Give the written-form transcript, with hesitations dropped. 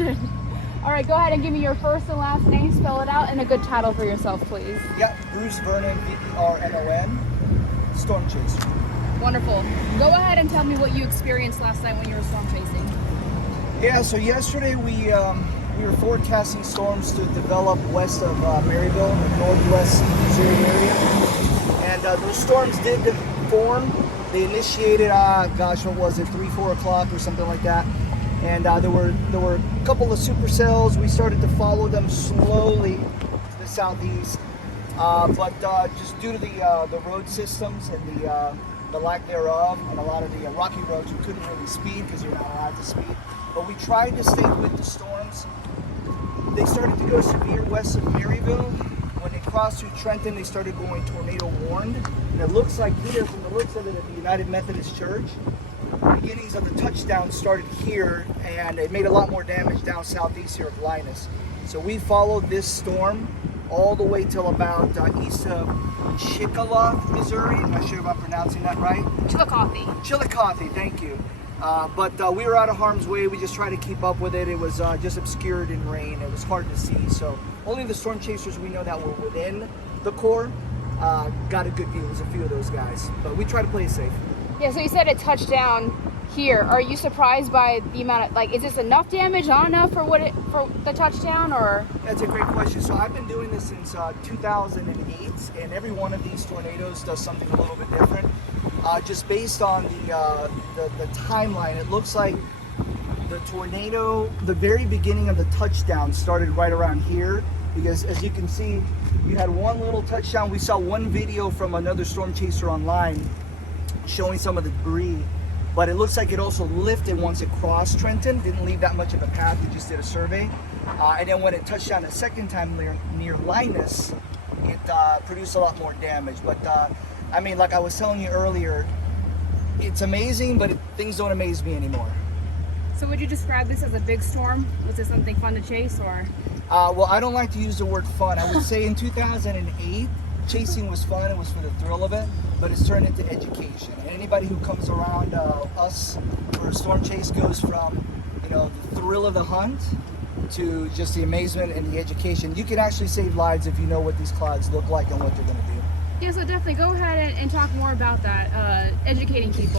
question. All right, go ahead and give me your first and last name, spell it out, and a good title for yourself, please. Yeah, Bruce Vernon, V-E-R-N-O-N, storm chaser. Wonderful. Go ahead and tell me what you experienced last night when you were storm chasing. Yeah, so yesterday we were forecasting storms to develop west of Maryville, in the northwest Missouri area. And those storms did form. They initiated, what was it, 3, 4 o'clock or something like that. And there were a couple of supercells. We started to follow them slowly to the southeast. But just due to the road systems and the lack thereof, and a lot of the rocky roads, we couldn't really speed because you're not allowed to speed. But we tried to stay with the storms. They started to go severe west of Maryville. When they crossed through Trenton, they started going tornado warned. And it looks like here, from the looks of it, at the United Methodist Church, the beginnings of the touchdown started here, and it made a lot more damage down southeast here of Linus. So we followed this storm all the way till about east of Chillicothe, Missouri. I'm not sure if I'm pronouncing that right. Chillicothe, thank you. But we were out of harm's way. We just tried to keep up with it. It was just obscured in rain. It was hard to see. So only the storm chasers we know that were within the core got a good view. There's a few of those guys. But we try to play it safe. Yeah, so you said it touched down here. Are you surprised by the amount of, like, is this enough damage, not enough for the touchdown, or? That's a great question. So I've been doing this since 2008, and every one of these tornadoes does something a little bit different. Just based on the timeline, it looks like the tornado, the very beginning of the touchdown started right around here, because as you can see, you had one little touchdown. We saw one video from another storm chaser online showing some of the debris, but it looks like it also lifted once it crossed Trenton. Didn't leave that much of a path. We just did a survey, and then when it touched down a second time near Linus, it produced a lot more damage. But I mean, like I was telling you earlier, it's amazing, but things don't amaze me anymore. So would you describe this as a big storm? Was it something fun to chase, or? Well, I don't like to use the word fun. I would say in 2008, chasing was fun. It was for the thrill of it, but it's turned into education. And anybody who comes around us for a storm chase goes from, the thrill of the hunt to just the amazement and the education. You can actually save lives if you know what these clouds look like and what they're going to do. Yeah, so definitely go ahead and talk more about that, educating people.